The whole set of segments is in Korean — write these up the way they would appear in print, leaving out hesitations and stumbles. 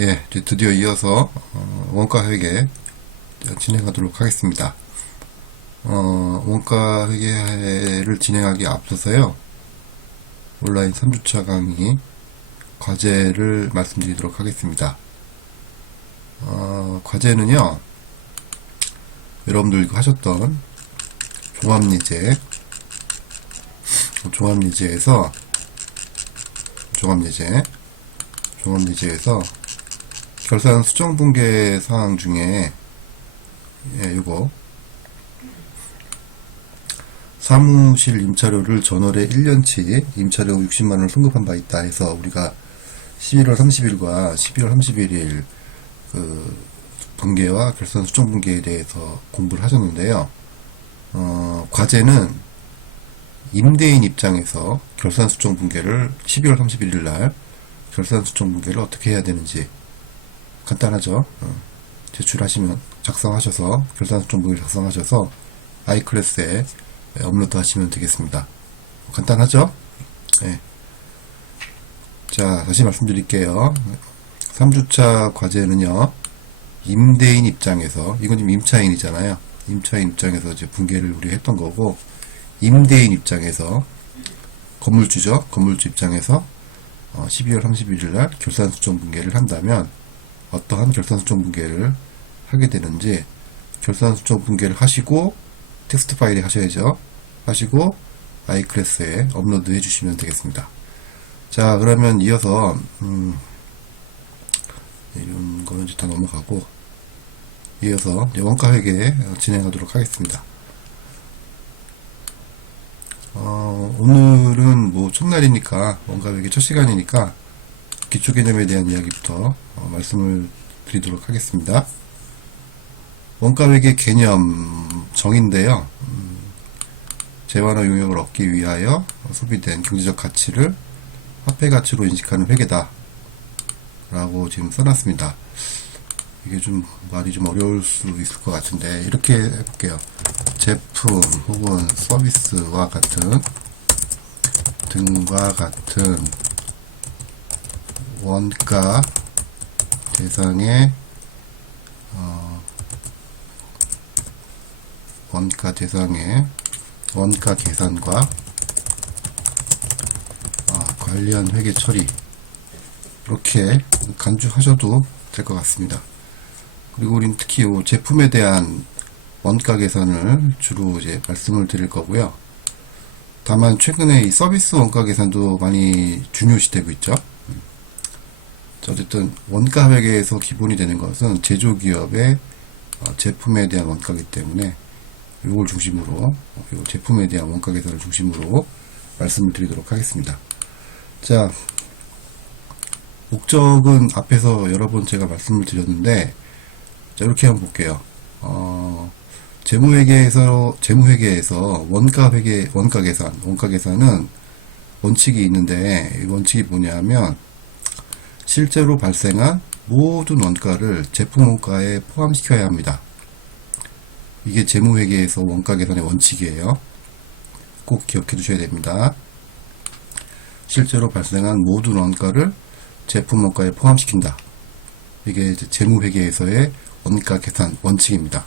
예, 이제 드디어 이어서 원가 회계 진행하도록 하겠습니다. 원가 회계를 진행하기 앞서서요, 온라인 3주차 강의 과제를 말씀드리도록 하겠습니다. 과제는요, 여러분들 하셨던 종합예제에서 결산 수정 붕괴 사항 중에 요거 사무실 임차료를 전월에 1년치 임차료 60만원을 송급한 바 있다 해서 우리가 11월 30일과 11월 31일 그 붕괴와 결산 수정 붕괴에 대해서 공부를 하셨는데요. 과제는 임대인 입장에서 결산 수정 붕괴를 12월 31일 날 결산 수정 붕괴를 어떻게 해야 되는지 간단하죠. 작성하셔서 결산 수정 붕괴를 작성하셔서 아이클래스에 업로드 하시면 되겠습니다. 간단하죠? 네. 자, 다시 말씀드릴게요. 3주차 과제는요, 임대인 입장에서, 이건 지금 임차인이잖아요. 임차인 입장에서 이제 붕괴를 우리 했던 거고, 임대인 입장에서, 건물주죠. 건물주 입장에서 12월 31일 날 결산 수정 붕괴를 한다면 어떠한 결산 수정 붕괴를 하게 되는지, 결산 수정 붕괴를 하시고 텍스트 파일에 하셔야죠. 하시고 아이클래스에 업로드 해주시면 되겠습니다. 자, 그러면 이어서 이런 거는 이제 다 넘어가고 이어서 이제 원가 회계 진행하도록 하겠습니다. 오늘은 뭐 첫날이니까 원가 회계 첫 시간이니까 기초 개념에 대한 이야기부터 말씀을 드리도록 하겠습니다. 원가 회계 개념 정의인데요. 재완화 용역을 얻기 위하여 소비된 경제적 가치를 화폐 가치로 인식하는 회계다 라고 지금 써놨습니다. 이게 좀 말이 좀 어려울 수 있을 것 같은데 이렇게 해볼게요. 제품 혹은 서비스와 같은 등과 같은 원가 대상의 원가 계산과 관련 회계 처리 이렇게 간주하셔도 될 것 같습니다. 그리고 우린 특히 이 제품에 대한 원가 계산을 주로 이제 말씀을 드릴 거고요. 다만 최근에 이 서비스 원가 계산도 많이 중요시되고 있죠. 어쨌든 원가 회계에서 기본이 되는 것은 제조기업의 제품에 대한 원가이기 때문에 이걸 중심으로, 이 제품에 대한 원가 계산을 중심으로 말씀을 드리도록 하겠습니다. 자, 목적은 앞에서 여러 번 제가 말씀을 드렸는데, 자, 이렇게 한번 볼게요. 재무회계에서 원가 계산은 원칙이 있는데, 이 원칙이 뭐냐면, 실제로 발생한 모든 원가를 제품 원가에 포함시켜야 합니다. 이게 재무회계에서 원가 계산의 원칙이에요. 꼭 기억해 두셔야 됩니다. 실제로 발생한 모든 원가를 제품 원가에 포함시킨다. 이게 이제 재무회계에서의 원가 계산 원칙입니다.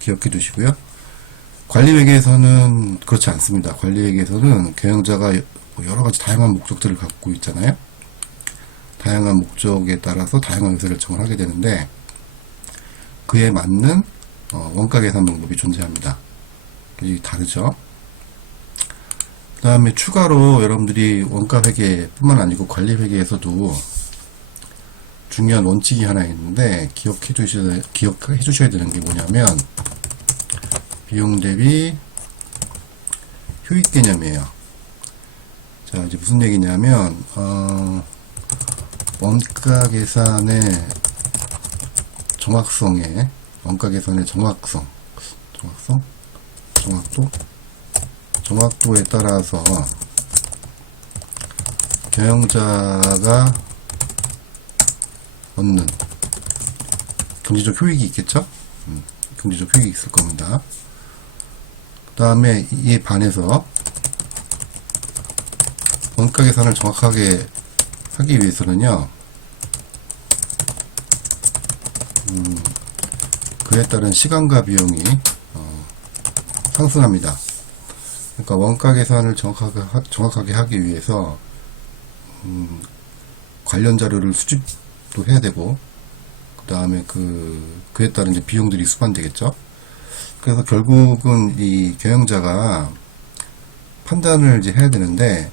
기억해 두시고요. 관리회계에서는 그렇지 않습니다. 관리회계에서는 경영자가 여러가지 다양한 목적들을 갖고 있잖아요. 다양한 목적에 따라서 다양한 의사결정을 하게 되는데 그에 맞는 원가 계산 방법이 존재합니다. 이게 다르죠. 그 다음에 추가로 여러분들이 원가 회계 뿐만 아니고 관리 회계에서도 중요한 원칙이 하나 있는데 기억해 주셔야 되는 게 뭐냐면 비용 대비 효익 개념이에요. 자, 이제 무슨 얘기냐면 원가 계산의 정확도에 따라서 경영자가 얻는 경제적 효익이 있겠죠? 경제적 효익이 있을 겁니다. 그 다음에 이에 반해서 원가 계산을 정확하게 하기 위해서는요, 그에 따른 시간과 비용이 상승합니다. 그러니까 원가 계산을 정확하게 하기 위해서 관련 자료를 수집도 해야 되고, 그 다음에 그에 따른 이제 비용들이 수반되겠죠. 그래서 결국은 이 경영자가 판단을 이제 해야 되는데,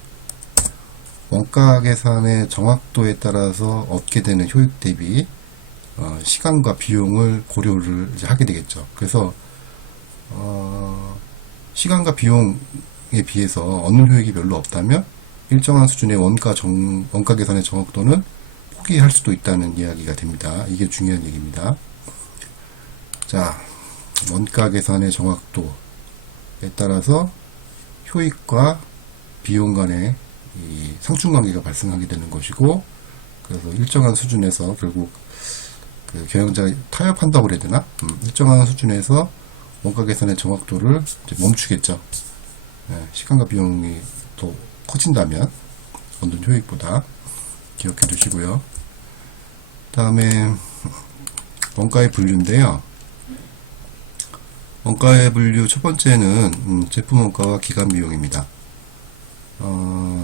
원가 계산의 정확도에 따라서 얻게 되는 효익 대비 시간과 비용을 고려를 이제 하게 되겠죠. 그래서 시간과 비용에 비해서 얻는 효익이 별로 없다면 일정한 수준의 원가 계산의 정확도는 포기할 수도 있다는 이야기가 됩니다. 이게 중요한 얘기입니다. 자, 원가 계산의 정확도에 따라서 효익과 비용 간의 이 상충관계가 발생하게 되는 것이고, 그래서 일정한 수준에서 결국 그 경영자가 타협한다고 그래야 되나? 일정한 수준에서 원가 계산의 정확도를 이제 멈추겠죠. 시간과 비용이 더 커진다면 얻는 효익보다. 기억해 두시고요. 다음에 원가의 분류인데요. 원가의 분류 첫 번째는 제품 원가와 기간 비용입니다.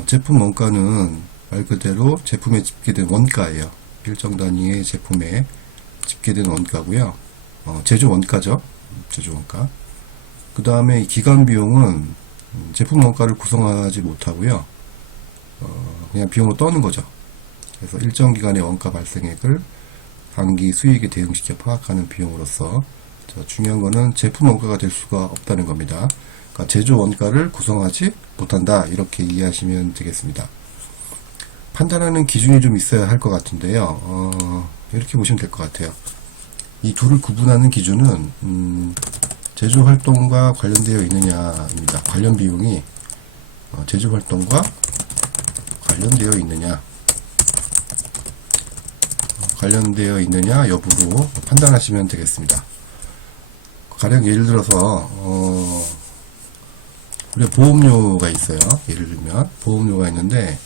제품 원가는 말 그대로 제품에 집계된 원가예요. 일정 단위의 제품에 집계된 원가고요. 제조 원가죠. 제조 원가. 그 다음에 기간 비용은 제품 원가를 구성하지 못하고요. 그냥 비용으로 떠는 거죠. 그래서 일정 기간의 원가 발생액을 단기 수익에 대응시켜 파악하는 비용으로서, 중요한 거는 제품 원가가 될 수가 없다는 겁니다. 그러니까 제조 원가를 구성하지 못한다, 이렇게 이해하시면 되겠습니다. 판단하는 기준이 좀 있어야 할 것 같은데요. 이렇게 보시면 될 것 같아요. 이 둘을 구분하는 기준은 제조 활동과 관련되어 있느냐입니다. 관련 비용이 제조 활동과 관련되어 있느냐 여부로 판단하시면 되겠습니다. 가령 예를 들어서 우리 보험료가 있어요. 예를 들면 보험료가 있는데,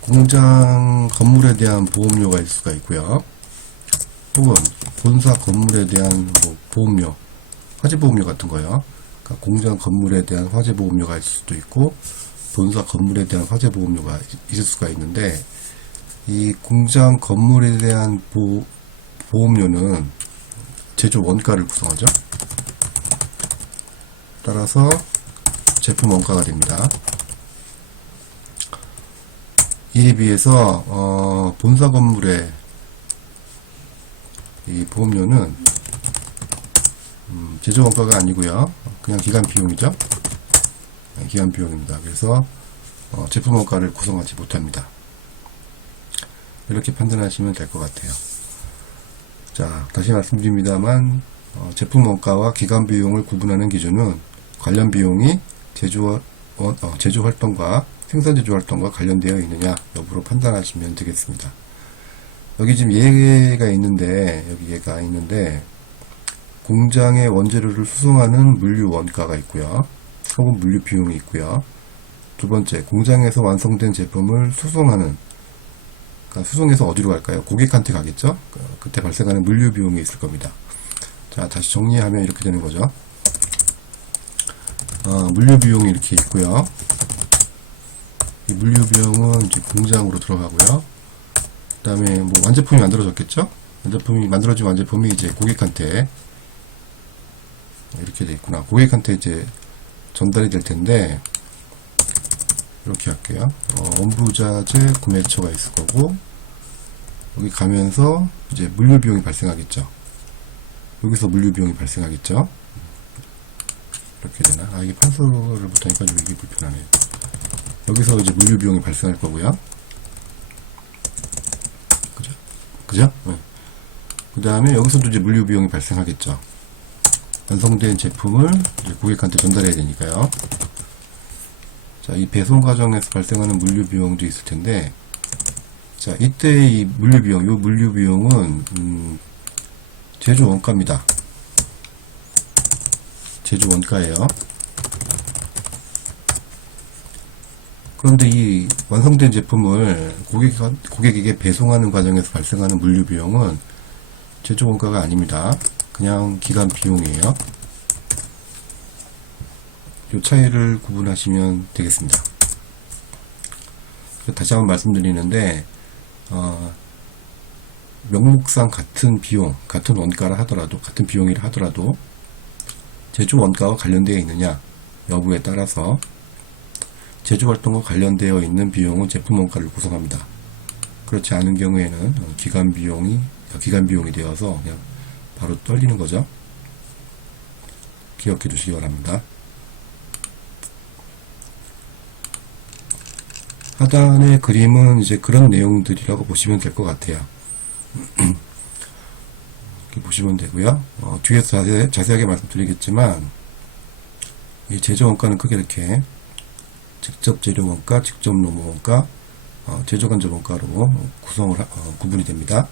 공장 건물에 대한 보험료가 있을 수가 있고요. 혹은 본사 건물에 대한 보험료, 화재 보험료 같은 거요. 그러니까 공장 건물에 대한 화재 보험료가 있을 수도 있고, 본사 건물에 대한 화재 보험료가 있을 수가 있는데, 이 공장 건물에 대한 보험료는 제조 원가를 구성하죠. 따라서 제품 원가가 됩니다. 이에 비해서 본사 건물의 이 보험료는 제조 원가가 아니고요. 그냥 기간 비용이죠. 기간 비용입니다. 그래서 제품 원가를 구성하지 못합니다. 이렇게 판단하시면 될 것 같아요. 자, 다시 말씀드립니다만, 제품 원가와 기간 비용을 구분하는 기준은 관련 비용이 제조 활동과 생산 제조 활동과 관련되어 있느냐 여부로 판단하시면 되겠습니다. 여기 지금 얘가 있는데 공장의 원재료를 수송하는 물류 원가가 있고요. 혹은 물류 비용이 있고요. 두 번째, 공장에서 완성된 제품을 수송하는, 그러니까 수송해서 어디로 갈까요? 고객한테 가겠죠? 그때 발생하는 물류 비용이 있을 겁니다. 자, 다시 정리하면 이렇게 되는 거죠. 물류 비용이 이렇게 있고요. 이 물류 비용은 이제 공장으로 들어가고요. 그 다음에 완제품이 만들어졌겠죠? 완제품이 이제 고객한테 이렇게 돼 있구나. 고객한테 이제 전달이 될 텐데, 이렇게 할게요. 원부자재 구매처가 있을 거고, 여기 가면서 이제 물류 비용이 발생하겠죠. 여기서 물류 비용이 발생하겠죠. 이렇게 되나? 이게 판서를 못하니까 좀 이게 불편하네요. 여기서 이제 물류 비용이 발생할 거고요. 그죠? 네. 그 다음에 여기서도 이제 물류 비용이 발생하겠죠. 완성된 제품을 이제 고객한테 전달해야 되니까요. 자, 이 배송 과정에서 발생하는 물류 비용도 있을 텐데, 자, 이때 이 물류 비용은 제조 원가입니다. 제조 원가예요. 그런데 이 완성된 제품을 고객에게 배송하는 과정에서 발생하는 물류 비용은 제조 원가가 아닙니다. 그냥 기간 비용이에요. 이 차이를 구분하시면 되겠습니다. 다시 한번 말씀드리는데 명목상 같은 비용, 같은 원가라 하더라도, 같은 비용이라 하더라도 제조 원가와 관련되어 있느냐 여부에 따라서 제조 활동과 관련되어 있는 비용은 제품 원가를 구성합니다. 그렇지 않은 경우에는 기간 비용이 되어서 그냥 바로 떨리는 거죠. 기억해 두시기 바랍니다. 하단의 그림은 이제 그런 내용들이라고 보시면 될 것 같아요. 이렇게 보시면 되고요. 뒤에서 자세하게 말씀드리겠지만 이 제조 원가는 크게 이렇게 직접 재료 원가, 직접 노무 원가, 제조 간접 원가로 구분이 됩니다.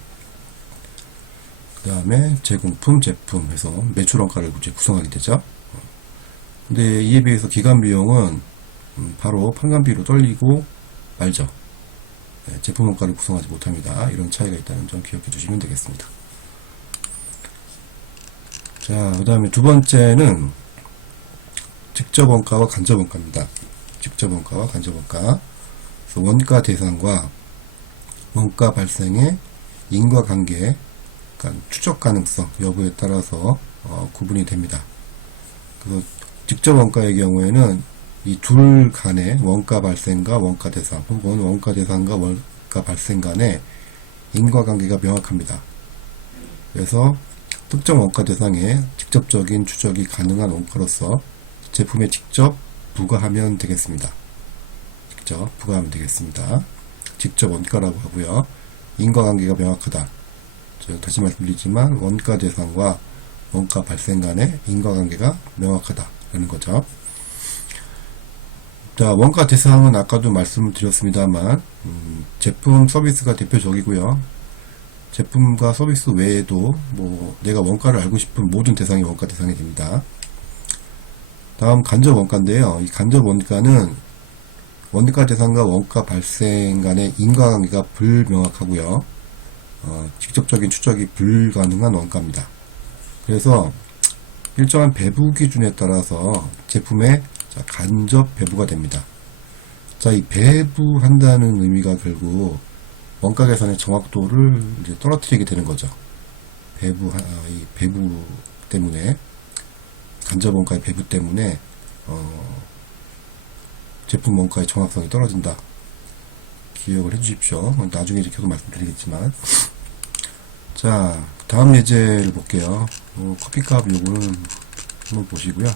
그 다음에 제공품, 제품 해서 매출 원가를 이제 구성하게 되죠. 근데 이에 비해서 기간 비용은 바로 판관비로 떨리고 말죠. 제품 원가를 구성하지 못합니다. 이런 차이가 있다는 점 기억해 주시면 되겠습니다. 자, 그 다음에 두 번째는 직접 원가와 간접 원가입니다. 직접 원가와 간접 원가. 그래서 원가 대상과 원가 발생의 인과관계, 그러니까 추적 가능성 여부에 따라서 구분이 됩니다. 그래서 직접 원가의 경우에는 이 둘 간의 원가 발생과 원가 대상 혹은 원가 대상과 원가 발생 간의 인과관계가 명확합니다. 그래서 특정 원가 대상에 직접적인 추적이 가능한 원가로서 제품에 직접 부과하면 되겠습니다. 직접 부과하면 되겠습니다. 직접 원가라고 하고요. 인과관계가 명확하다. 다시 말씀드리지만 원가 대상과 원가 발생 간의 인과관계가 명확하다라는 거죠. 자, 원가 대상은 아까도 말씀을 드렸습니다만 제품 서비스가 대표적이고요. 제품과 서비스 외에도 내가 원가를 알고 싶은 모든 대상이 원가 대상이 됩니다. 다음 간접 원가인데요. 이 간접 원가는 원가 대상과 원가 발생 간의 인과관계가 불명확하고요. 직접적인 추적이 불가능한 원가입니다. 그래서 일정한 배부 기준에 따라서 제품의 간접 배부가 됩니다. 자, 이 배부한다는 의미가 결국 원가 계산의 정확도를 이제 떨어뜨리게 되는 거죠. 이 배부 때문에, 간접 원가의 배부 때문에 제품 원가의 정확성이 떨어진다. 기억을 해 주십시오. 나중에 이제 계속 말씀드리겠지만. 자, 다음 예제를 볼게요. 커피값 요거는 한번 보시고요.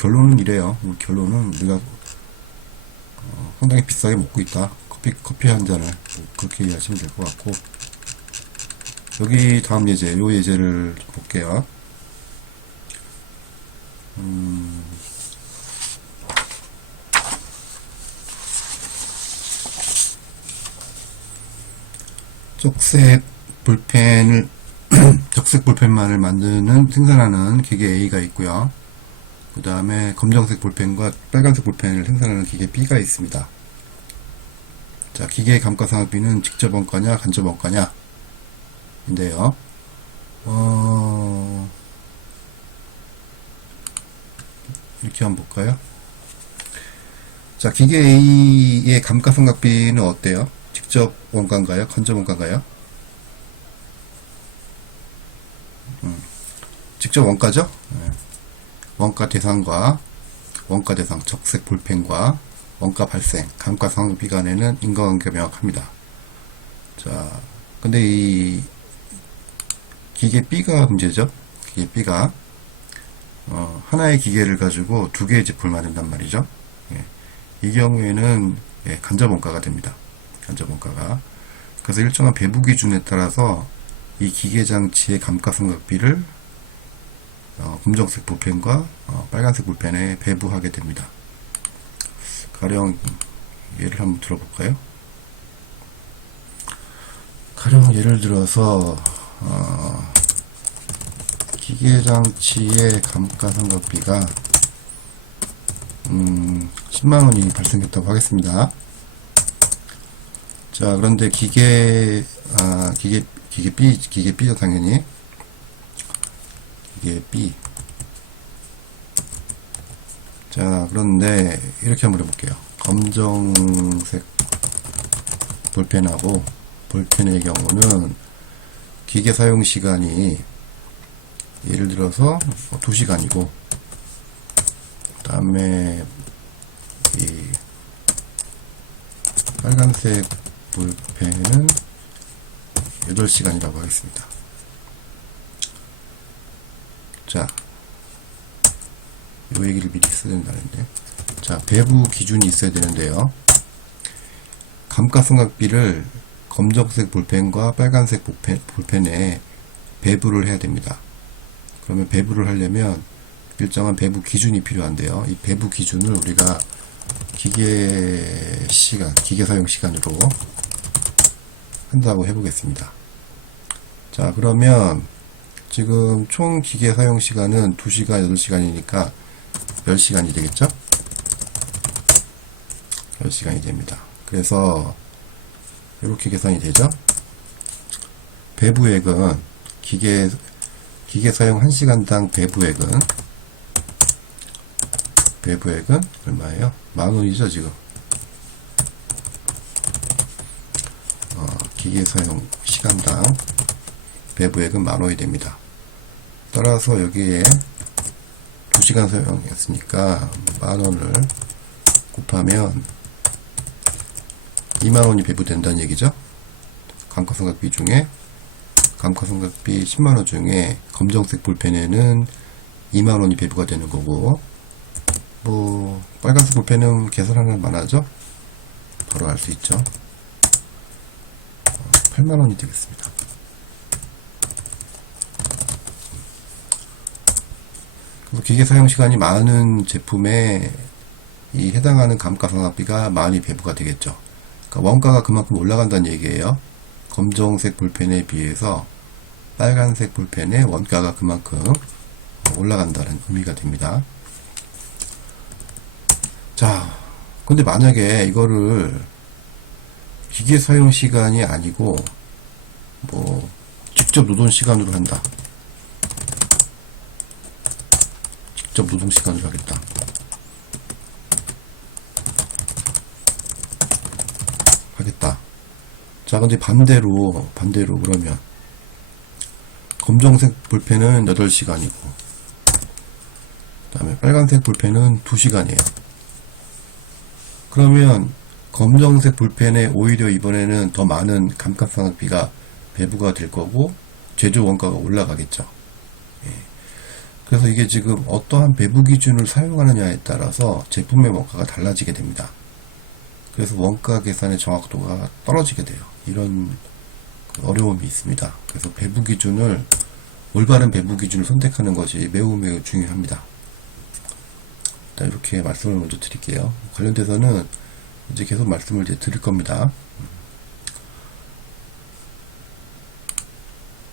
결론은 이래요. 결론은 우리가 상당히 비싸게 먹고 있다. 커피 한 잔을 그렇게 이해하시면 될 것 같고, 여기 다음 예제, 요 예제를 볼게요. 적색 볼펜만을 생산하는 기계 A가 있고요. 그 다음에 검정색 볼펜과 빨간색 볼펜을 생산하는 기계 B가 있습니다. 자, 기계의 감가상각비는 직접 원가냐 간접 원가냐 인데요. 이렇게 한번 볼까요? 자, 기계 A의 감가상각비는 어때요? 직접 원가인가요? 간접 원가인가요? 직접 원가죠? 네. 원가 대상과 원가 대상 적색 볼펜과 원가 발생 감가상각비 간에는 인과관계가 명확합니다. 자, 근데 이 기계 B가 문제죠. 기계 B가 하나의 기계를 가지고 두 개의 제품을 만든단 말이죠. 예. 이 경우에는 간접 원가가 됩니다. 간접 원가가. 그래서 일정한 배부 기준에 따라서 이 기계 장치의 감가상각비를 검정색 볼펜과 빨간색 볼펜에 배부하게 됩니다. 가령 예를 한번 들어볼까요? 가령 예를 들어서 기계 장치의 감가상각비가 10만원이 발생했다고 하겠습니다. 자, 그런데 기계 B죠, 당연히. 기계 B. 자, 그런데 이렇게 한번 해볼게요. 검정색 볼펜하고 볼펜의 경우는 기계 사용 시간이 예를 들어서 2시간이고, 그 다음에 이 빨간색 볼펜은 8시간이라고 하겠습니다. 자, 요 얘기를 미리 써야 된다는데. 자, 배부 기준이 있어야 되는데요. 감가상각비를 검정색 볼펜과 빨간색 볼펜에 배부를 해야 됩니다. 그러면 배부를 하려면 일정한 배부 기준이 필요한데요. 이 배부 기준을 우리가 기계 사용 시간으로 한다고 해보겠습니다. 자, 그러면 지금 총 기계 사용 시간은 2시간, 8시간이니까 10시간이 되겠죠? 10시간이 됩니다. 그래서 이렇게 계산이 되죠? 배부액은 기계 사용 1시간당 배부액은 얼마예요? 10,000원이죠, 지금. 기계 사용 시간당 배부액은 10,000원이 됩니다. 따라서 여기에 2시간 사용했으니까 10,000원을 곱하면 20,000원이 배부된다는 얘기죠. 감가상각비 10만원 중에 검정색 볼펜에는 20,000원이 배부가 되는 거고, 뭐 빨간색 볼펜은 계산하면 많아죠. 바로 알 수 있죠. 8만원이 되겠습니다. 기계 사용 시간이 많은 제품에 이 해당하는 감가상각비가 많이 배부가 되겠죠. 그러니까 원가가 그만큼 올라간다는 얘기예요. 검정색 볼펜에 비해서 빨간색 볼펜의 원가가 그만큼 올라간다는 의미가 됩니다. 자, 근데 만약에 이거를 기계 사용 시간이 아니고 뭐 직접 노동 시간으로 한다. 직접 노동 시간으로 하겠다. 자, 근데 반대로 그러면 검정색 볼펜은 8시간이고 그 다음에 빨간색 볼펜은 2시간이에요. 그러면 검정색 볼펜에 오히려 이번에는 더 많은 감가상각비가 배부가 될 거고 제조 원가가 올라가겠죠. 예. 그래서 이게 지금 어떠한 배부 기준을 사용하느냐에 따라서 제품의 원가가 달라지게 됩니다. 그래서 원가 계산의 정확도가 떨어지게 돼요. 이런 어려움이 있습니다. 그래서 올바른 배부 기준을 선택하는 것이 매우 중요합니다. 일단 이렇게 말씀을 먼저 드릴게요. 관련돼서는 이제 계속 말씀을 드릴 겁니다.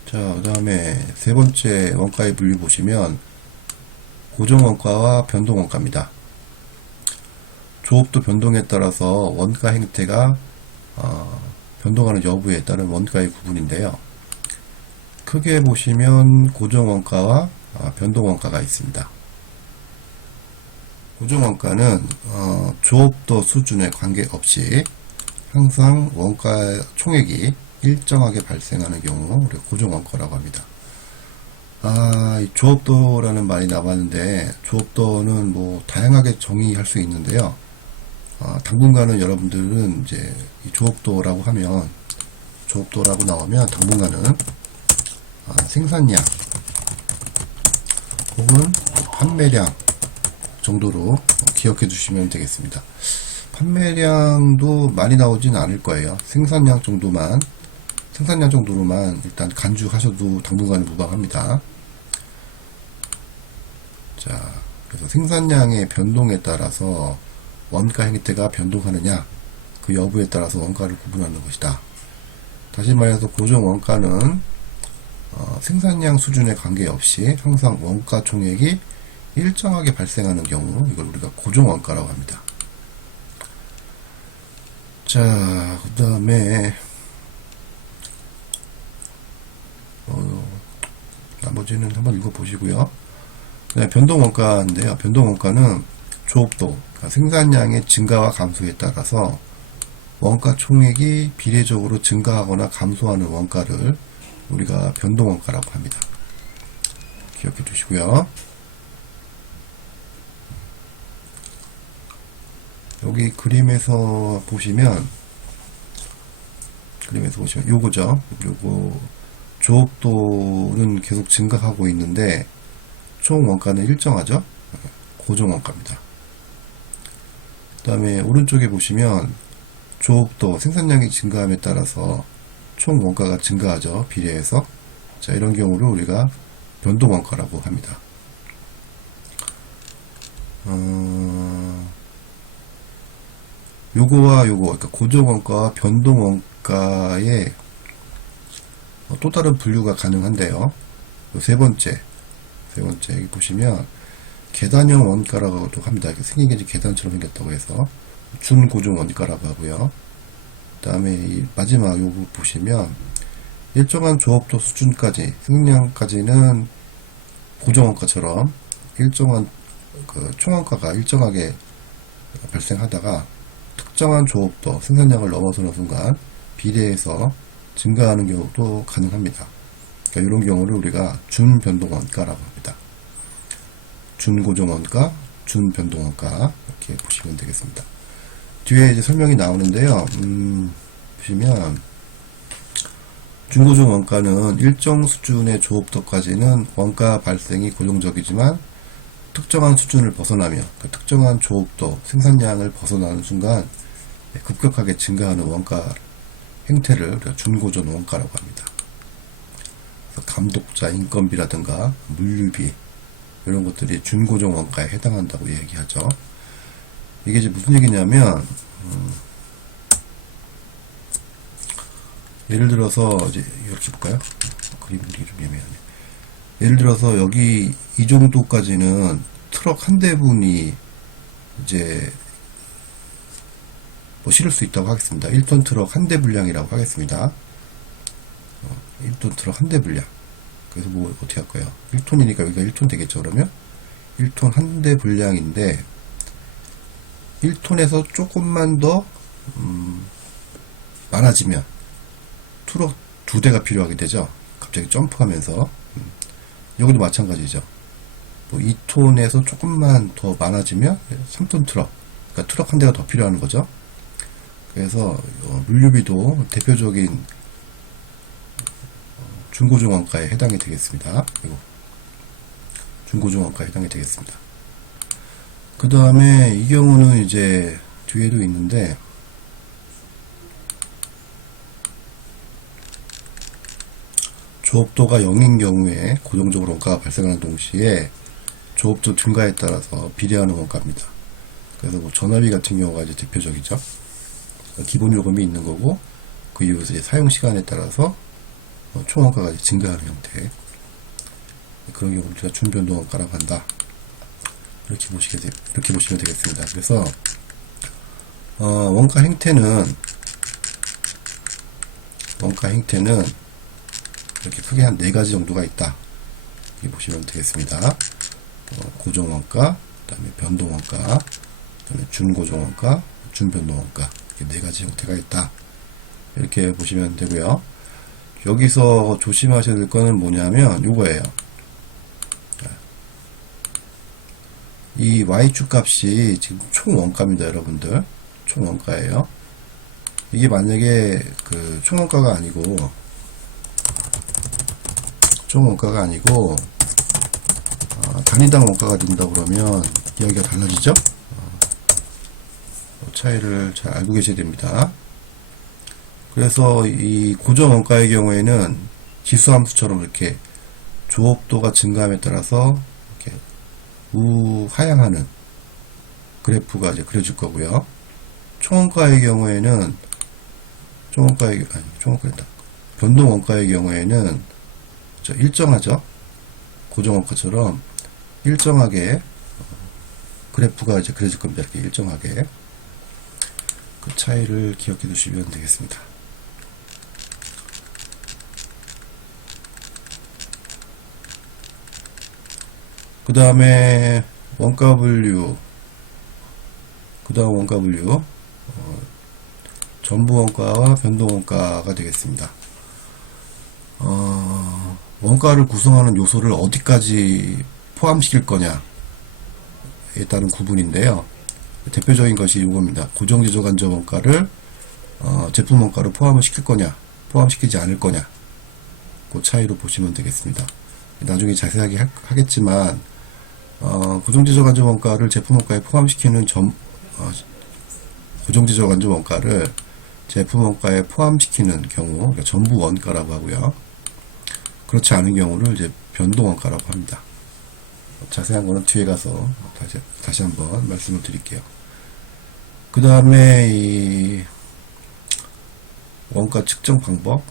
자, 그 다음에 세 번째 원가의 분류 보시면 고정원가와 변동원가입니다. 조업도 변동에 따라서 원가 행태가 변동하는 여부에 따른 원가의 구분인데요. 크게 보시면 고정원가와 변동원가가 있습니다. 고정원가는 조업도 수준에 관계없이 항상 원가 총액이 일정하게 발생하는 경우 우리가 고정원가라고 합니다. 이 조업도라는 말이 나왔는데 조업도는 뭐 다양하게 정의할 수 있는데요. 당분간은 여러분들은 이제 이 조업도라고 나오면 당분간은 생산량 혹은 판매량 정도로 기억해 주시면 되겠습니다. 판매량도 많이 나오진 않을 거예요. 생산량 정도로만 일단 간주하셔도 당분간은 무방합니다. 자, 그래서 생산량의 변동에 따라서 원가 행태가 변동하느냐 그 여부에 따라서 원가를 구분하는 것이다. 다시 말해서 고정 원가는 생산량 수준에 관계없이 항상 원가 총액이 일정하게 발생하는 경우 이걸 우리가 고정 원가라고 합니다. 자, 그 다음에, 나머지는 한번 읽어보시고요. 네, 변동원가인데요. 변동원가는 조업도, 그러니까 생산량의 증가와 감소에 따라서 원가 총액이 비례적으로 증가하거나 감소하는 원가를 우리가 변동원가라고 합니다. 기억해 두시고요. 여기 그림에서 보시면 요거죠. 요거 조업도는 계속 증가하고 있는데 총 원가는 일정하죠. 고정 원가입니다. 그 다음에 오른쪽에 보시면 조업도 생산량이 증가함에 따라서 총 원가가 증가하죠. 비례해서. 자, 이런 경우를 우리가 변동 원가라고 합니다. 요거와 요거, 그러니까 고정 원가와 변동 원가의 또 다른 분류가 가능한데요. 세 번째 여기 보시면 계단형 원가라고도 합니다. 생긴 게 계단처럼 생겼다고 해서 준고정 원가라고 하고요. 그 다음에 이 마지막 요거 보시면 일정한 조업도 수준까지 생산량까지는 고정 원가처럼 일정한 그 총원가가 일정하게 발생하다가 특정한 조업도 생산량을 넘어서는 순간 비례해서 증가하는 경우도 가능합니다. 그러니까 이런 경우를 우리가 준변동원가라고 합니다. 준고정원가, 준변동원가 이렇게 보시면 되겠습니다. 뒤에 이제 설명이 나오는데요. 보시면 준고정원가는 일정 수준의 조업도까지는 원가 발생이 고정적이지만 특정한 수준을 벗어나며 그 특정한 조업도 생산량을 벗어나는 순간 급격하게 증가하는 원가 행태를 우리가 준고정 원가라고 합니다. 감독자 인건비라든가 물류비 이런 것들이 준고정 원가에 해당한다고 얘기하죠. 이게 이제 무슨 얘기냐면 예를 들어서 이제 이렇게 볼까요? 그림 그리기 좀 애매하네. 예를 들어서 여기 이 정도까지는 트럭 한 대분이 이제 뭐 실을 수 있다고 하겠습니다. 1톤 트럭 한 대 분량이라고 하겠습니다. 1톤 트럭 한 대 분량. 그래서 뭐 어떻게 할까요? 1톤이니까 여기가 1톤 되겠죠. 그러면 1톤 한 대 분량인데 1톤에서 조금만 더 많아지면 트럭 두 대가 필요하게 되죠. 갑자기 점프하면서 여기도 마찬가지죠. 뭐 2톤에서 조금만 더 많아지면 3톤 트럭, 그러니까 트럭 한 대가 더 필요한 거죠. 그래서 물류비도 대표적인 준고정 원가에 해당이 되겠습니다. 그리고 준고정 원가에 해당이 되겠습니다. 그 다음에 이 경우는 이제 뒤에도 있는데 조업도가 0인 경우에 고정적으로 원가가 발생하는 동시에 조업도 증가에 따라서 비례하는 원가입니다. 그래서 뭐 전화비 같은 경우가 이제 대표적이죠. 기본 요금이 있는 거고 그 이후 이제 사용 시간에 따라서 총 원가가 증가하는 형태. 그런 경우를 우리가 준변동 원가라고 한다. 이렇게 보시면 되겠습니다. 그래서 원가 행태는 이렇게 크게 한 4가지 정도가 있다. 이렇게 보시면 되겠습니다. 고정원가, 그 다음에 변동원가, 그 다음에 준고정원가, 준변동원가. 이렇게 4가지 형태가 있다. 이렇게 보시면 되고요. 여기서 조심하셔야 될 거는 뭐냐면 요거예요. 이 Y축 값이 지금 총 원가입니다, 여러분들. 총 원가예요. 이게 만약에 그 총 원가가 아니고 단위당 원가가 된다 그러면 이야기가 달라지죠. 차이를 잘 알고 계셔야 됩니다. 그래서 이 고정 원가의 경우에는 지수함수처럼 이렇게 조업도가 증가함에 따라서 이렇게 우하향하는 그래프가 이제 그려질 거고요. 총원가의 경우에는 변동 원가의 경우에는 일정하죠. 고정 원가처럼 일정하게 그래프가 이제 그려질 겁니다. 이렇게 일정하게. 그 차이를 기억해 두시면 되겠습니다. 그 다음에 원가 분류, 그 다음 원가 분류, 전부 원가와 변동 원가가 되겠습니다. 원가를 구성하는 요소를 어디까지 포함시킬 거냐에 따른 구분인데요. 대표적인 것이 이겁니다. 고정지저간접 원가를 제품 원가로 포함을 시킬 거냐, 포함시키지 않을 거냐, 그 차이로 보시면 되겠습니다. 나중에 자세하게 하겠지만 고정지저간접 원가를 제품 원가에 포함시키는 고정지저간접 원가를 제품 원가에 포함시키는 경우, 그러니까 전부 원가라고 하고요. 그렇지 않은 경우를 이제 변동 원가라고 합니다. 자세한 거는 뒤에 가서 다시 한번 말씀을 드릴게요. 그 다음에 이 원가 측정 방법이라고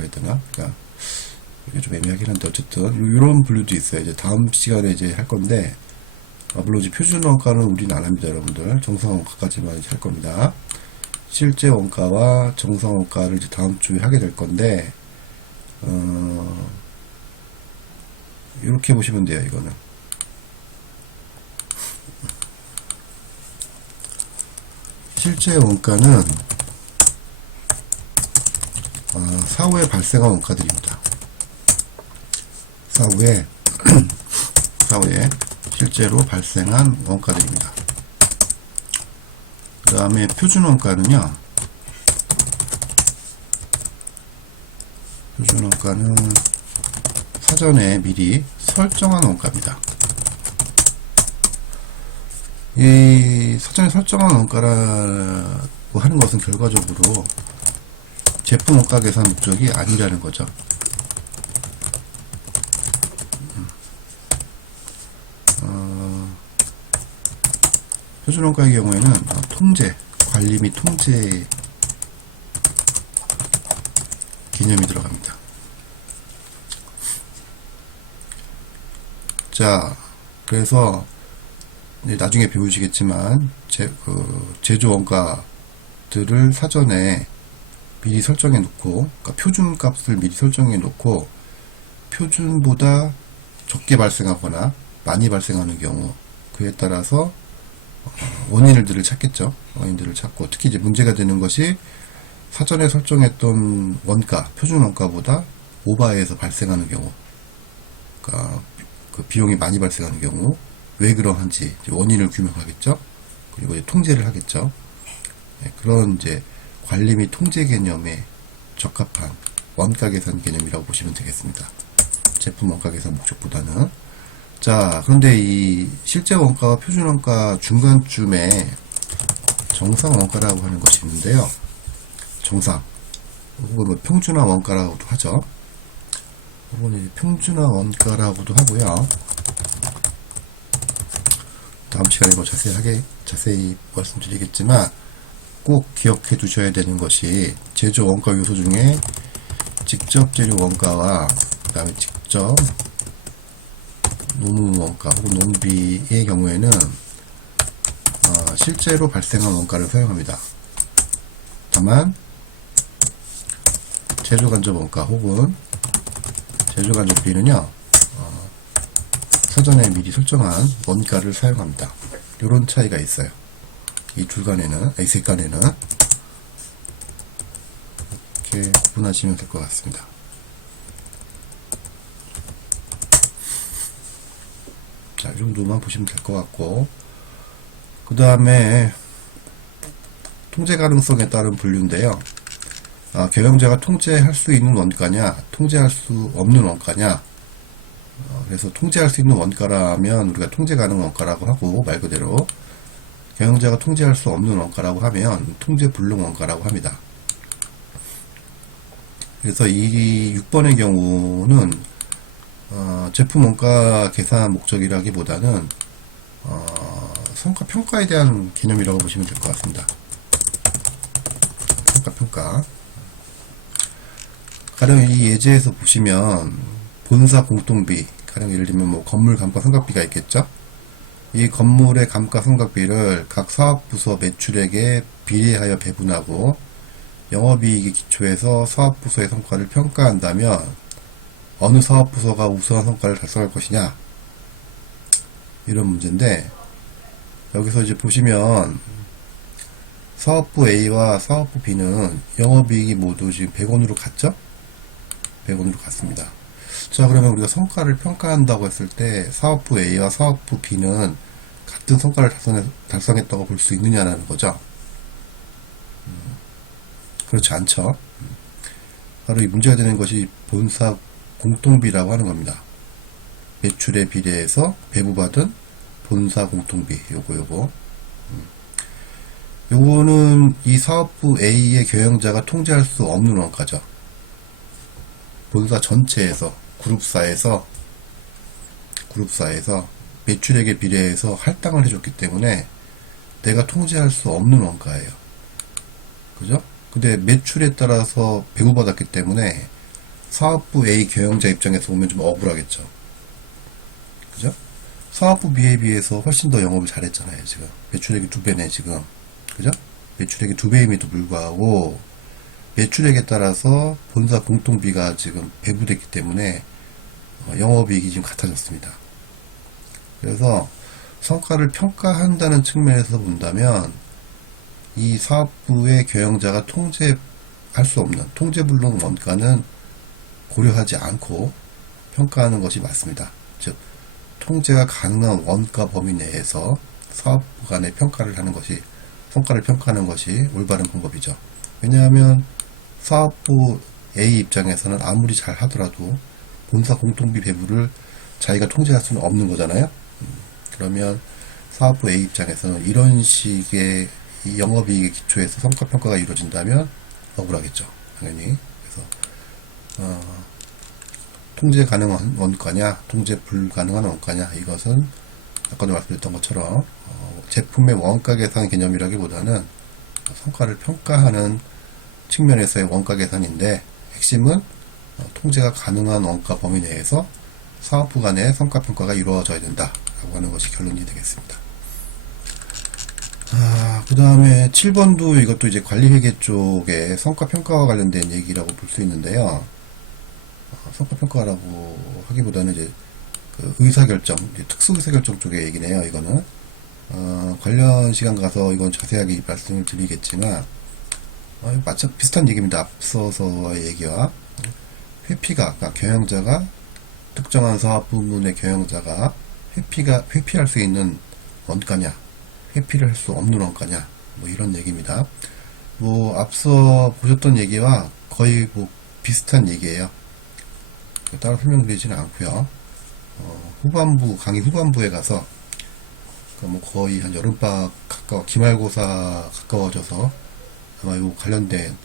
해야 되나? 그러니까 이게 좀 애매하긴 한데 어쨌든 이런 분류도 있어요. 이제 다음 시간에 이제 할 건데, 물론 이제 표준 원가는 우리는 안 합니다, 여러분들. 정상 원가까지만 이제 할 겁니다. 실제 원가와 정상 원가를 이제 다음 주에 하게 될 건데, 이렇게 보시면 돼요. 이거는 실제 원가는 사후에 발생한 원가들입니다. 사후에 실제로 발생한 원가들입니다. 그 다음에 표준 원가는요, 표준 원가는 사전에 미리 설정한 원가입니다. 이 사전에 설정한 원가라고 하는 것은 결과적으로 제품 원가 계산 목적이 아니라는 거죠. 표준 원가의 경우에는 통제, 관리 및 통제 개념이 들어갑니다. 자, 그래서 나중에 배우시겠지만 제조 원가들을 사전에 미리 설정해 놓고, 그러니까 표준 값을 미리 설정해 놓고 표준보다 적게 발생하거나 많이 발생하는 경우, 그에 따라서 원인들을 찾겠죠. 원인들을 찾고, 특히 이제 문제가 되는 것이 사전에 설정했던 원가, 표준 원가보다 오버해서 발생하는 경우, 그러니까 그 비용이 많이 발생하는 경우 왜 그러한지 원인을 규명하겠죠. 그리고 이제 통제를 하겠죠. 그런 이제 관리 및 통제 개념에 적합한 원가 계산 개념이라고 보시면 되겠습니다. 제품 원가 계산 목적보다는. 자, 그런데 이 실제 원가와 표준 원가 중간쯤에 정상 원가라고 하는 것이 있는데요. 정상, 혹은 뭐 평준화 원가라고도 하죠. 혹은 평준화 원가라고도 하고요. 다음 시간에 뭐 자세히 말씀드리겠지만, 꼭 기억해 두셔야 되는 것이 제조 원가 요소 중에 직접 재료 원가와 그 다음에 직접 노무 원가 혹은 농비의 경우에는 실제로 발생한 원가를 사용합니다. 다만 제조간접 원가 혹은 제조간접비는요, 사전에 미리 설정한 원가를 사용합니다. 이런 차이가 있어요. 이 세 간에는 이렇게 구분하시면 될 것 같습니다. 자, 이 정도만 보시면 될 것 같고, 그 다음에 통제 가능성에 따른 분류인데요. 경영자가 통제할 수 있는 원가냐, 통제할 수 없는 원가냐. 그래서 통제할 수 있는 원가라면 우리가 통제 가능 원가라고 하고, 말 그대로 경영자가 통제할 수 없는 원가라고 하면 통제 불능 원가라고 합니다. 그래서 이 6번의 경우는 제품 원가 계산 목적이라기보다는 성과 평가에 대한 개념이라고 보시면 될 것 같습니다. 평가. 가령 이 예제에서 보시면 본사 공통비, 가령 예를 들면 뭐 건물 감가상각비가 있겠죠. 이 건물의 감가상각비를 각 사업부서 매출액에 비례하여 배분하고 영업이익의 기초에서 사업부서의 성과를 평가한다면 어느 사업부서가 우수한 성과를 달성할 것이냐, 이런 문제인데, 여기서 이제 보시면 사업부 A와 사업부 B는 영업이익이 모두 지금 100원으로 갔죠? 100원으로 갔습니다. 자, 그러면 우리가 성과를 평가한다고 했을 때 사업부 A와 사업부 B는 같은 성과를 달성했다고 볼 수 있느냐는 거죠. 그렇지 않죠. 바로 이 문제가 되는 것이 본사 공통비라고 하는 겁니다. 매출에 비례해서 배부받은 본사 공통비, 요거. 요거는 이 사업부 A의 경영자가 통제할 수 없는 원가죠. 본사 전체에서, 그룹사에서 매출액에 비례해서 할당을 해줬기 때문에 내가 통제할 수 없는 원가예요. 그죠? 근데 매출에 따라서 배부받았기 때문에 사업부 A 경영자 입장에서 보면 좀 억울하겠죠. 그죠? 사업부 B에 비해서 훨씬 더 영업을 잘했잖아요, 지금. 매출액이 2배네, 지금. 그죠? 매출액이 2배임에도 불구하고, 매출액에 따라서 본사 공통비가 지금 배부됐기 때문에, 영업이익이 지금 같아졌습니다. 그래서, 성과를 평가한다는 측면에서 본다면, 이 사업부의 경영자가 통제할 수 없는, 통제불능 원가는 고려하지 않고 평가하는 것이 맞습니다. 즉, 통제가 가능한 원가 범위 내에서 사업부 간의 평가를 하는 것이, 성과를 평가하는 것이 올바른 방법이죠. 왜냐하면 사업부 A 입장에서는 아무리 잘 하더라도 본사 공통비 배분을 자기가 통제할 수는 없는 거잖아요. 그러면 사업부 A 입장에서는 이런 식의 이 영업이익의 기초에서 성과평가가 이루어진다면 억울하겠죠. 당연히. 그래서 통제 가능한 원가냐, 통제 불가능한 원가냐, 이것은 아까도 말씀드렸던 것처럼 제품의 원가 계산 개념이라기보다는 성과를 평가하는 측면에서의 원가 계산인데, 핵심은 통제가 가능한 원가 범위 내에서 사업부 간의 성과 평가가 이루어져야 된다라고 하는 것이 결론이 되겠습니다. 그 다음에 7번도 이것도 이제 관리회계 쪽에 성과평가와 관련된 얘기라고 볼 수 있는데요. 성과평가라고 하기보다는 이제 그 의사결정, 특수의사결정 쪽의 얘기네요, 이거는. 관련 시간 가서 이건 자세하게 말씀을 드리겠지만, 마찬 비슷한 얘기입니다. 앞서서의 얘기와. 회피가, 그러니까 경영자가, 특정한 사업 부문의 경영자가 회피할 수 있는 원가냐, 회피를 할 수 없는 원가냐, 뭐 이런 얘기입니다. 뭐 앞서 보셨던 얘기와 거의 뭐 비슷한 얘기예요. 따로 설명드리지는 않고요. 강의 후반부에 가서 뭐 거의 한 여름방학 기말고사 가까워져서 아마 요 관련된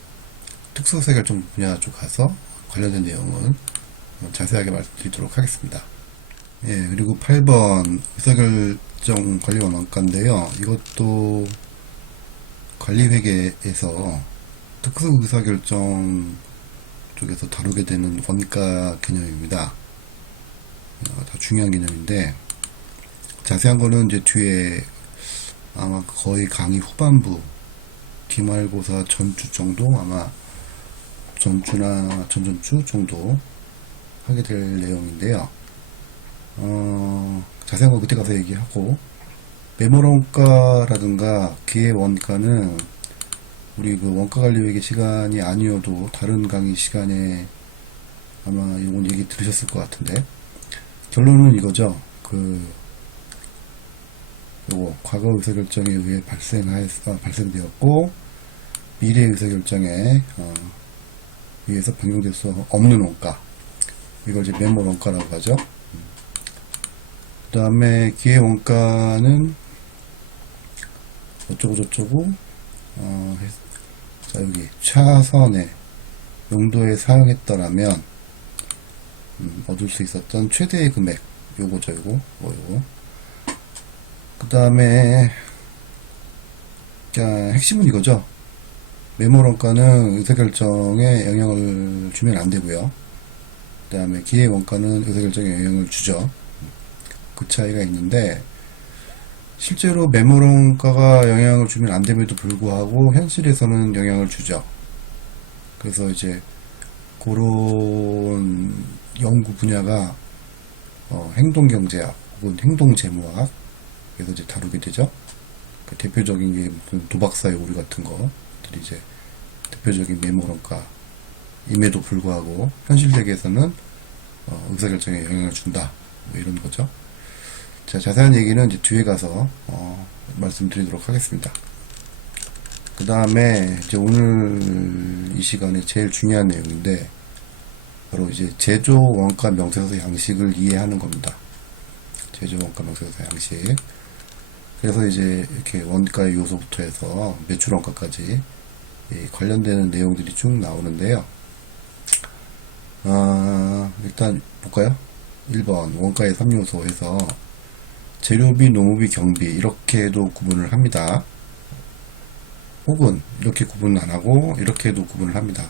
특수의사결정 분야 쪽 가서 관련된 내용은 자세하게 말씀드리도록 하겠습니다. 예, 그리고 8번 의사결정 관련 원가인데요. 이것도 관리회계에서 특수의사결정 쪽에서 다루게 되는 원가 개념입니다. 다 중요한 개념인데, 자세한 거는 이제 뒤에 아마 거의 강의 후반부, 기말고사 전주 정도, 아마 전주나 전전주 정도 하게 될 내용인데요. 자세한 건 그때 가서 얘기하고, 매몰 원가라든가 기획 원가는 우리 그 원가관리회계 시간이 아니어도 다른 강의 시간에 아마 이건 얘기 들으셨을 것 같은데, 결론은 이거죠. 요거 과거 의사결정에 의해 발생되었고 미래 의사결정에 의해서 변경될 수 없는 원가, 이걸 이제 매몰 원가라고 하죠. 그 다음에 기획 원가는 어쩌고저쩌고 자, 여기 차선의 용도에 사용했더라면 얻을 수 있었던 최대의 금액, 요거죠. 요거 그 다음에 핵심은 이거죠. 매몰 원가는 의사결정에 영향을 주면 안 되고요. 그 다음에 기획 원가는 의사결정에 영향을 주죠. 그 차이가 있는데, 실제로 메모론가가 영향을 주면 안 됨에도 불구하고 현실에서는 영향을 주죠. 그래서 이제 그런 연구 분야가 행동경제학 혹은 행동재무학 그래서 이제 다루게 되죠. 그 대표적인 게 무슨 도박사의 오류 같은 것들이 이제 대표적인 메모론가 임에도 불구하고 현실 세계에서는 의사결정에 영향을 준다 뭐 이런 거죠. 자, 자세한 얘기는 이제 뒤에 가서 말씀드리도록 하겠습니다. 그 다음에 이제 오늘 이 시간에 제일 중요한 내용인데 바로 이제 제조 원가 명세서 양식을 이해하는 겁니다. 제조 원가 명세서 양식. 그래서 이제 이렇게 원가의 요소부터 해서 매출 원가까지 관련되는 내용들이 쭉 나오는데요. 일단 볼까요? 1번 원가의 3요소 해서 재료비, 농업비, 경비 이렇게도 구분을 합니다. 혹은 이렇게 구분을 안 하고 이렇게도 구분을 합니다.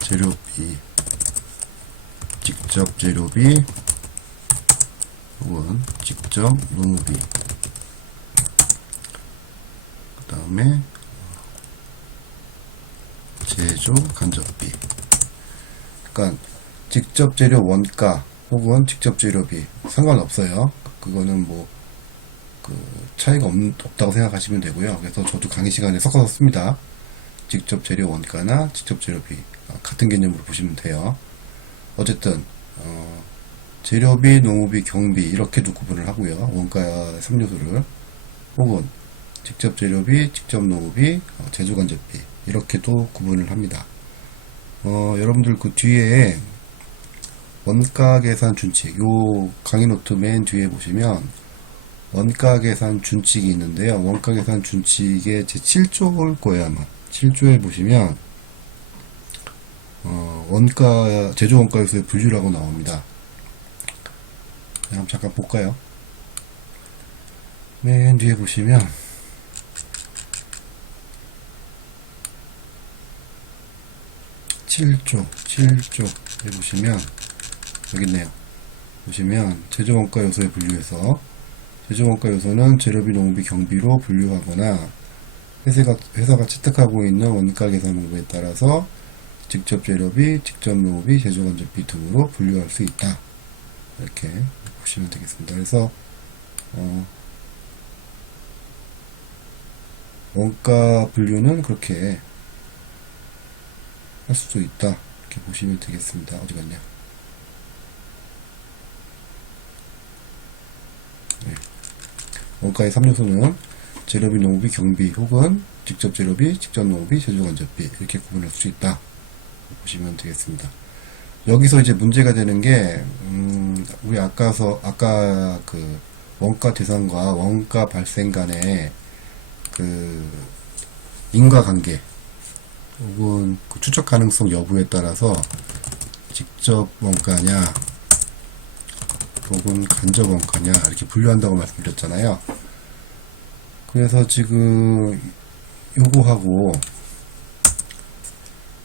재료비, 직접 재료비 혹은 직접 농업비 그 다음에 제조 간접비. 그러니까 직접 재료 원가 혹은 직접 재료비 상관없어요. 그거는 뭐 그 차이가 없다고 생각하시면 되고요. 그래서 저도 강의 시간에 섞어서 씁니다. 직접 재료 원가나 직접 재료비 같은 개념으로 보시면 돼요. 어쨌든 재료비, 농업비, 경비 이렇게도 구분을 하고요. 원가 3요소를 혹은 직접 재료비, 직접 농업비, 제조 간접비 이렇게도 구분을 합니다. 여러분들 그 뒤에 원가 계산 준칙 요 강의 노트 맨 뒤에 보시면 원가 계산 준칙이 있는데요. 원가 계산 준칙의 제 7조일 거예요 아마. 7조에 보시면 원가 제조 원가 요소의 분류라고 나옵니다. 한번 잠깐 볼까요? 맨 뒤에 보시면 칠조에 보시면 여기 있네요. 보시면 제조 원가 요소의 분류에서 제조 원가 요소는 재료비, 농업비, 경비로 분류하거나 회사가 채택하고 있는 원가 계산 방법에 따라서 직접 재료비, 직접 농업비, 제조 간접비 등으로 분류할 수 있다. 이렇게 보시면 되겠습니다. 그래서 원가 분류는 그렇게 할 수도 있다. 이렇게 보시면 되겠습니다. 어디 갔냐? 네. 원가의 3요소는 재료비, 농업비, 경비 혹은 직접 재료비, 직접 농업비, 제조 간접비 이렇게 구분할 수 있다. 보시면 되겠습니다. 여기서 이제 문제가 되는 게 우리 아까 그 원가 대상과 원가 발생 간의 그 인과관계 혹은 그 추적 가능성 여부에 따라서 직접 원가냐 혹은 간접 원가냐 이렇게 분류한다고 말씀드렸잖아요. 그래서 지금 요거하고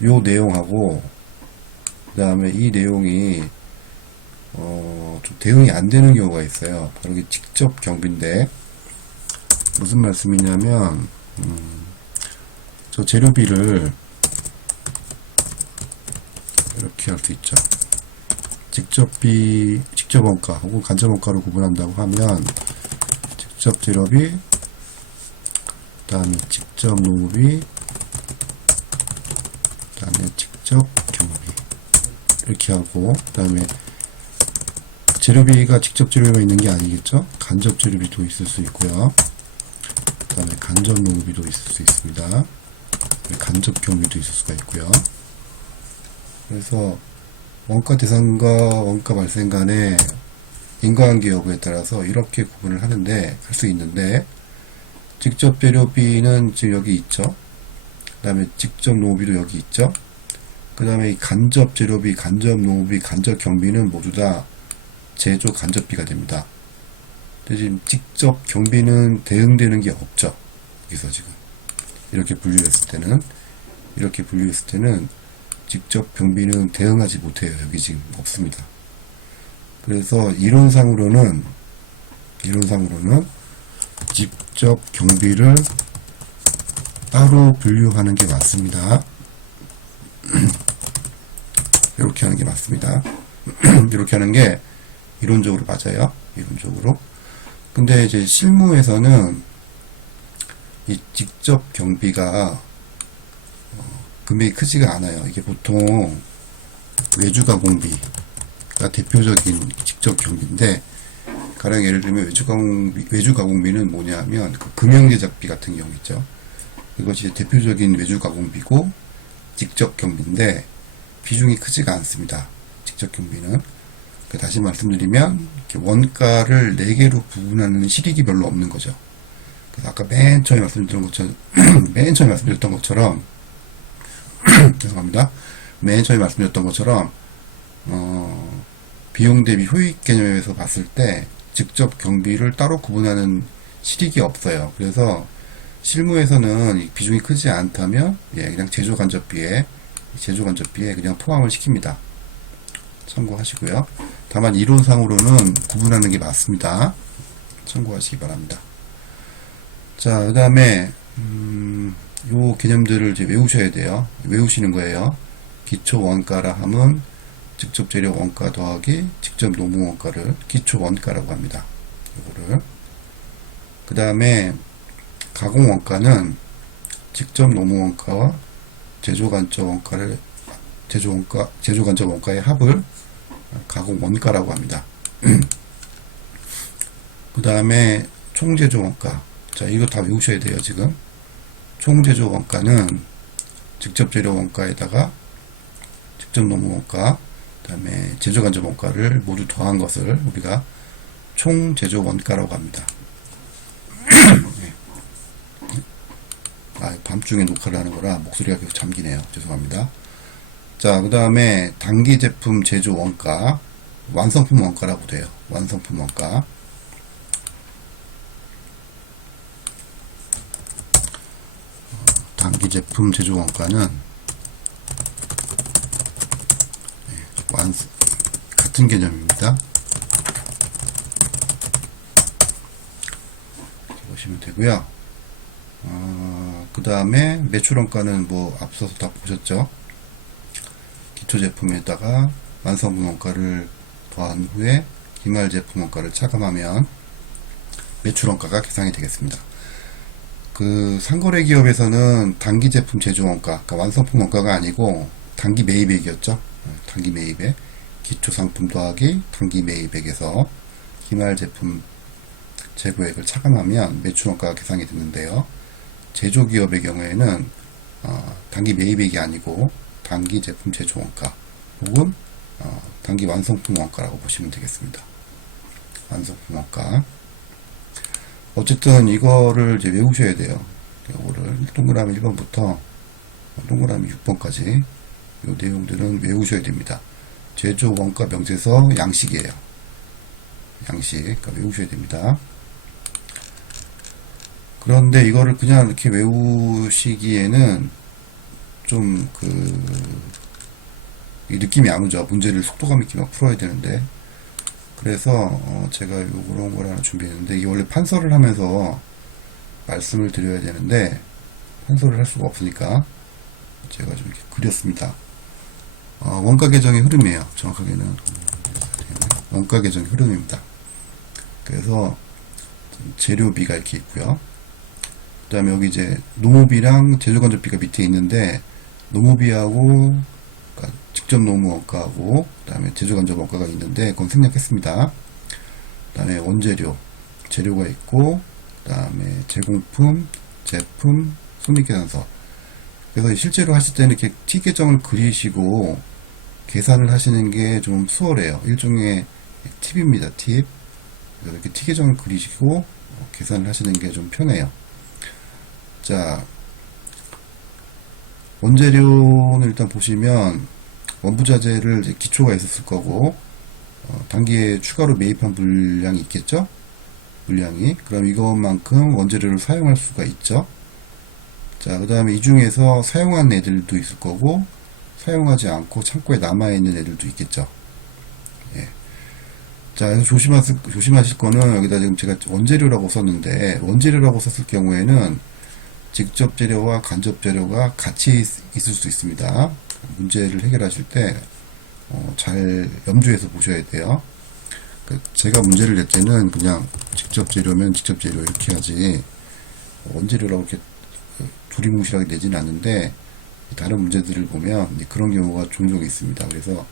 요 내용하고 그 다음에 이 내용이 좀 대응이 안 되는 경우가 있어요. 바로 이게 직접 경비인데 무슨 말씀이냐면 저 재료비를 이렇게 할 수 있죠. 직접비, 직접 원가 혹은 간접 원가로 구분한다고 하면 직접 재료비, 그 다음에 직접 농업비, 그 다음에 직접 경비 이렇게 하고 그 다음에 재료비가 직접 재료비가 있는 게 아니겠죠. 간접 재료비도 있을 수 있고요. 그 다음에 간접 농업비도 있을 수 있습니다. 간접 경비도 있을 수가 있고요. 그래서 원가 대상과 원가 발생 간의 인과관계 여부에 따라서 이렇게 구분을 하는데 할 수 있는데 직접 재료비는 지금 여기 있죠. 그 다음에 직접 농업비도 여기 있죠. 그 다음에 이 간접 재료비, 간접 농업비, 간접 경비는 모두 다 제조 간접비가 됩니다. 근데 지금 직접 경비는 대응되는 게 없죠. 여기서 지금 이렇게 분류했을 때는 직접 경비는 대응하지 못해요. 여기 지금 없습니다. 그래서 이론상으로는 직접 경비를 따로 분류하는 게 맞습니다. 이렇게 하는 게 맞습니다. 이렇게 하는 게 이론적으로 맞아요. 이론적으로. 근데 이제 실무에서는 이 직접 경비가 금액이 크지가 않아요. 이게 보통 외주 가공비가 대표적인 직접 경비인데, 가령 예를 들면 외주 가공비는 뭐냐면 그 금형 제작비 같은 경우 있죠. 이것이 대표적인 외주 가공비고 직접 경비인데 비중이 크지가 않습니다. 직접 경비는. 다시 말씀드리면 원가를 4개로 구분하는 실익이 별로 없는 거죠. 그래서 아까 맨 처음에 말씀드렸던 것처럼 죄송합니다. 맨 처음에 말씀드렸던 것처럼 비용 대비 효익 개념에서 봤을 때 직접 경비를 따로 구분하는 실익이 없어요. 그래서 실무에서는 비중이 크지 않다면 그냥 제조 간접비에 그냥 포함을 시킵니다. 참고하시고요. 다만 이론상으로는 구분하는 게 맞습니다. 참고하시기 바랍니다. 자, 그 다음에 요 개념들을 이제 외우셔야 돼요. 외우시는 거예요. 기초 원가라 함은 직접 재료 원가 더하기 직접 노무 원가를 기초 원가라고 합니다. 요거를. 그 다음에 가공 원가는 직접 노무 원가와 제조 간접 원가의 합을 가공 원가라고 합니다. 그 다음에 총제조 원가. 자, 이거 다 외우셔야 돼요, 지금. 총제조 원가는 직접 재료 원가에다가 직접 노무 원가, 그 다음에 제조 간접 원가를 모두 더한 것을 우리가 총제조 원가라고 합니다. 밤중에 녹화를 하는 거라 목소리가 계속 잠기네요. 죄송합니다. 자, 그 다음에 단기 제품 제조 원가, 완성품 원가라고 돼요. 완성품 원가. 단기 제품 제조 원가는 같은 개념입니다. 이렇게 보시면 되고요. 그 다음에 매출 원가는 뭐 앞서서 다 보셨죠. 기초 제품에다가 완성품 원가를 더한 후에 기말 제품 원가를 차감하면 매출 원가가 계산이 되겠습니다. 그 상거래 기업에서는 단기 제품 제조 원가, 그러니까 완성품 원가가 아니고 단기 매입액이었죠. 단기 매입액, 기초 상품 더하기 단기 매입액에서 기말 제품 재고액을 차감하면 매출 원가가 계산이 되는데요. 제조기업의 경우에는 단기 매입액이 아니고 단기 제품 제조 원가 혹은 단기 완성품 원가라고 보시면 되겠습니다. 완성품 원가. 어쨌든 이거를 이제 외우셔야 돼요. 이거를 동그라미 1번부터 동그라미 6번까지 이 내용들은 외우셔야 됩니다. 제조 원가 명세서 양식이에요. 양식. 그러니까 외우셔야 됩니다. 그런데 이거를 그냥 이렇게 외우시기에는 좀 이 느낌이 안 오죠. 문제를 속도감 있게 막 풀어야 되는데. 그래서 제가 요런 걸 하나 준비했는데, 이게 원래 판서를 하면서 말씀을 드려야 되는데 판서를 할 수가 없으니까 제가 좀 이렇게 그렸습니다. 원가 계정의 흐름이에요. 정확하게는 원가 계정의 흐름입니다. 그래서 재료비가 이렇게 있고요. 그 다음에 여기 이제 노무비랑 제조간접비가 밑에 있는데, 노무비하고 그러니까 직접 노무 원가하고 그 다음에 제조간접 원가가 있는데 그건 생략했습니다. 그 다음에 원재료, 재료가 있고, 그 다음에 제공품, 제품, 손익계산서. 그래서 실제로 하실 때는 이렇게 T 계정을 그리시고 계산을 하시는 게 좀 수월해요. 일종의 팁입니다. 팁. 그래서 이렇게 T 계정을 그리시고 계산을 하시는 게 좀 편해요. 자, 원재료는 일단 보시면 원부자재를 이제 기초가 있었을 거고, 단기에 추가로 매입한 물량이 있겠죠? 물량이. 그럼 이것만큼 원재료를 사용할 수가 있죠? 자, 그 다음에 이 중에서 사용한 애들도 있을 거고, 사용하지 않고 창고에 남아있는 애들도 있겠죠? 예. 자, 그래서 조심하실 거는 여기다 지금 제가 원재료라고 썼는데, 원재료라고 썼을 경우에는 직접 재료와 간접 재료가 같이 있을 수 있습니다. 문제를 해결하실 때, 잘 염두해서 보셔야 돼요. 제가 문제를 낼 때는 그냥 직접 재료면 직접 재료 이렇게 하지, 원재료라고 이렇게 두리뭉실하게 내지는 않는데, 다른 문제들을 보면 그런 경우가 종종 있습니다. 그래서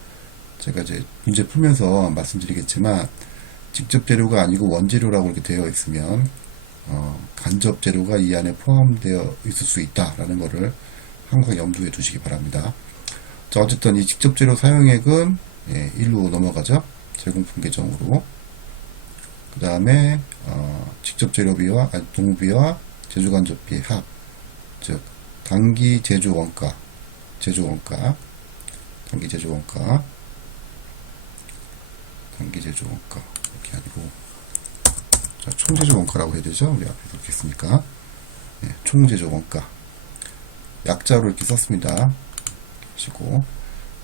제가 이제 문제 풀면서 말씀드리겠지만, 직접 재료가 아니고 원재료라고 이렇게 되어 있으면 간접 재료가 이 안에 포함되어 있을 수 있다라는 것을 항상 염두에 두시기 바랍니다. 자, 어쨌든 이 직접 재료 사용액은 1로 넘어가죠. 제공품 계정으로. 그 다음에 직접 재료비와 동비와 제조간접비 합, 즉 단기 제조 원가, 단기 제조 원가 이렇게 아니고, 자, 총제조 원가라고 해야 되죠. 우리 앞에 그렇게 했으니까. 총제조 원가. 약자로 이렇게 썼습니다. 하시고.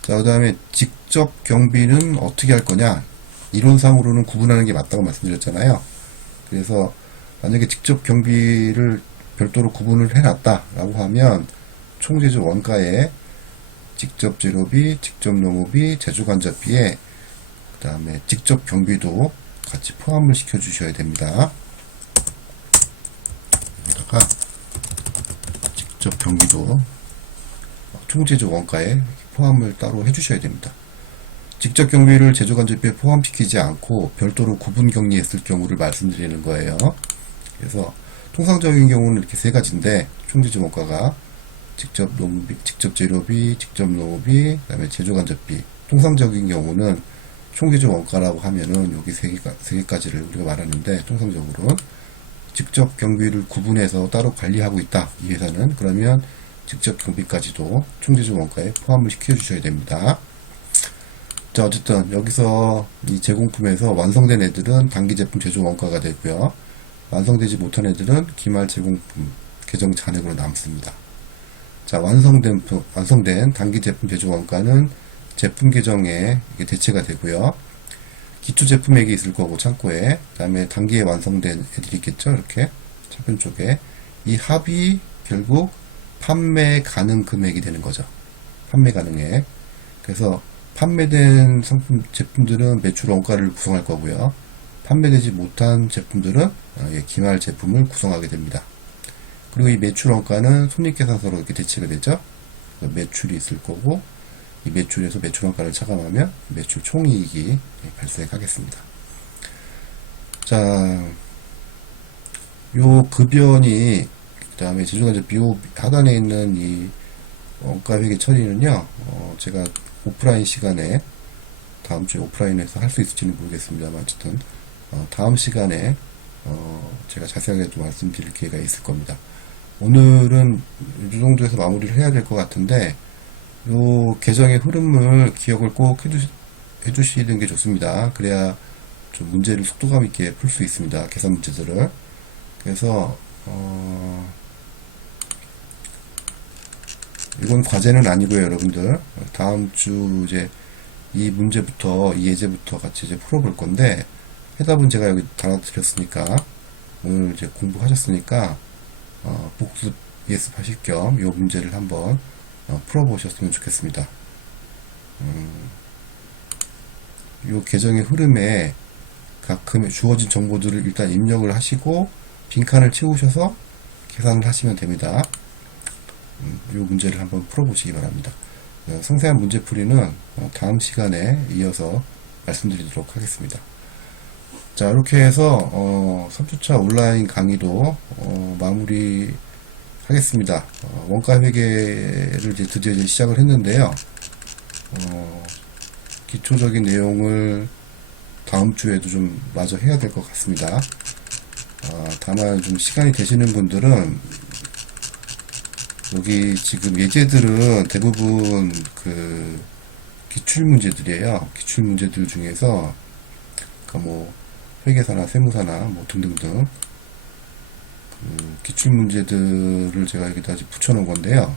자, 그 다음에 직접 경비는 어떻게 할 거냐. 이론상으로는 구분하는 게 맞다고 말씀드렸잖아요. 그래서 만약에 직접 경비를 별도로 구분을 해놨다라고 하면 총제조 원가에 직접 재료비, 직접 농업비, 제조간접비에 그 다음에 직접 경비도 같이 포함을 시켜 주셔야 됩니다. 여기다가 직접 경비도 총제조 원가에 포함을 따로 해 주셔야 됩니다. 직접 경비를 제조간접비에 포함시키지 않고 별도로 구분 격리했을 경우를 말씀드리는 거예요. 그래서 통상적인 경우는 이렇게 세 가지인데, 총제조 원가가 직접 농비, 직접 재료비, 직접 농업비, 그다음에 제조간접비. 통상적인 경우는 총제조 원가라고 하면은 여기 세 개까지를 우리가 말하는데, 통상적으로는 직접 경비를 구분해서 따로 관리하고 있다, 이 회사는. 그러면 직접 경비까지도 총제조 원가에 포함을 시켜 주셔야 됩니다. 자, 어쨌든 여기서 이 제공품에서 완성된 애들은 단기 제품 제조 원가가 되고요. 완성되지 못한 애들은 기말 제공품 계정 잔액으로 남습니다. 자, 완성된 단기 제품 제조 원가는 제품 계정에 대체가 되고요. 기초 제품액이 있을 거고, 창고에. 그 다음에 단기에 완성된 애들이 있겠죠. 이렇게 차편 쪽에. 이 합이 결국 판매 가능 금액이 되는 거죠. 판매 가능액. 그래서 판매된 제품들은 매출 원가를 구성할 거고요. 판매되지 못한 제품들은 기말 제품을 구성하게 됩니다. 그리고 이 매출 원가는 손익계산서로 이렇게 대체가 되죠. 매출이 있을 거고, 이 매출에서 매출 원가를 차감하면 매출 총이익이 발생하겠습니다. 자, 요 급여니, 그 다음에 제조간접비 요 하단에 있는 이 원가 회계 처리는요, 제가 오프라인 시간에, 다음 주에 오프라인에서 할 수 있을지는 모르겠습니다만, 어쨌든 다음 시간에 제가 자세하게 좀 말씀드릴 기회가 있을 겁니다. 오늘은 이 정도에서 마무리를 해야 될 것 같은데, 요 계정의 흐름을 기억을 꼭 해주시는 게 좋습니다. 그래야 좀 문제를 속도감 있게 풀 수 있습니다. 계산 문제들을. 그래서 이건 과제는 아니고요, 여러분들. 다음 주 이제 이 문제부터, 이 예제부터 같이 이제 풀어볼 건데, 해답은 제가 여기 달아드렸으니까, 오늘 이제 공부하셨으니까, 복습 예습하실 겸 이 문제를 한번 풀어보셨으면 좋겠습니다. 이 계정의 흐름에 각 주어진 정보들을 일단 입력을 하시고, 빈칸을 채우셔서 계산을 하시면 됩니다. 이 문제를 한번 풀어보시기 바랍니다. 상세한 문제풀이는 다음 시간에 이어서 말씀드리도록 하겠습니다. 자, 이렇게 해서 3주차 온라인 강의도 마무리 하겠습니다. 원가 회계를 이제 드디어 시작을 했는데요. 기초적인 내용을 다음 주에도 좀 마저 해야 될 것 같습니다. 다만 좀 시간이 되시는 분들은 여기 지금 예제들은 대부분 그 기출 문제들이에요. 기출 문제들 중에서 그러니까 뭐 회계사나 세무사나 뭐 등등등 그 기출 문제들을 제가 여기다 붙여놓은 건데요.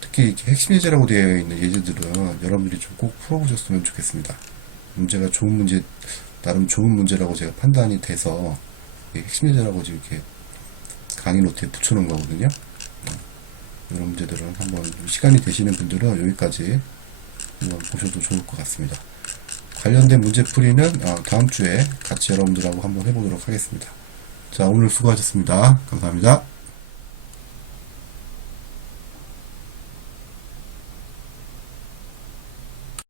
특히 이렇게 핵심 예제라고 되어 있는 예제들은 여러분들이 좀 꼭 풀어보셨으면 좋겠습니다. 문제가 좋은 문제, 나름 좋은 문제라고 제가 판단이 돼서 핵심 예제라고 지금 이렇게 강의 노트에 붙여놓은 거거든요. 이런 문제들은 한번 시간이 되시는 분들은 여기까지 한번 보셔도 좋을 것 같습니다. 관련된 문제풀이는 다음 주에 같이 여러분들하고 한번 해보도록 하겠습니다. 자, 오늘 수고하셨습니다. 감사합니다.